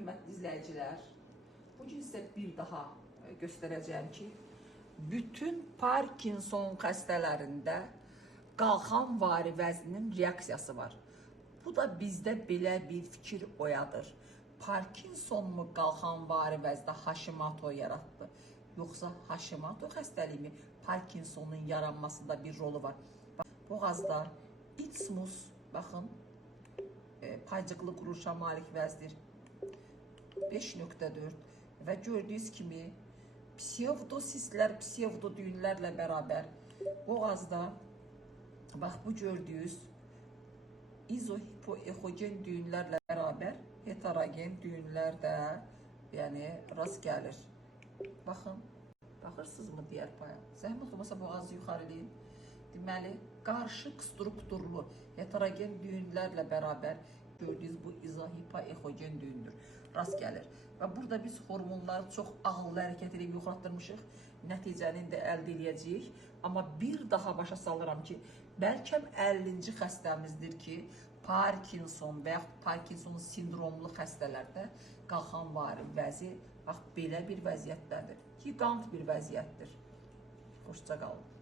hörmətli izləyicilər, bugün sizə bir daha göstərəcəyim ki, bütün Parkinson xəstələrində qalxanvari vəznin reaksiyası var. Bu da bizdə belə bir fikir oyadır. Parkinson mu qalxanvari vəzdə Hashimoto yaratdı? Yoxsa Hashimoto xəstəliyimi Parkinsonun yaranmasında bir rolu var? Boğazda isthmus, baxın, paycıqlı quruluşa malik vəzdir 5.4 və gördüyünüz kimi pseudosistlər, pseudodüyünlərlə bərabər boğazda, bax bu gördüyünüz izohipoexogen düyünlərlə bərabər heterogen düyünlər də yəni rast gəlir. Baxın, baxırsınızmı digər paya? Zəhmət olmasa boğazı yuxarılayın. Deməli, qarışıq strukturlu heterogen düyünlərlə bərabər gördüyünüz bu izohipoexogen düyündür, rast gəlir. Və burada biz hormonları çox ağıllı hərəkət edib yoxlatdırmışıq, nəticəni də əldə edəcəyik. Amma bir daha başa salıram ki, bəlkə 50-ci xəstəmizdir ki, Parkinson və yaxud Parkinson sindromlu xəstələrdə qalxanvari vəzi bax belə bir vəziyyətdədir. Gigant bir vəziyyətdir. Xoşça qalın.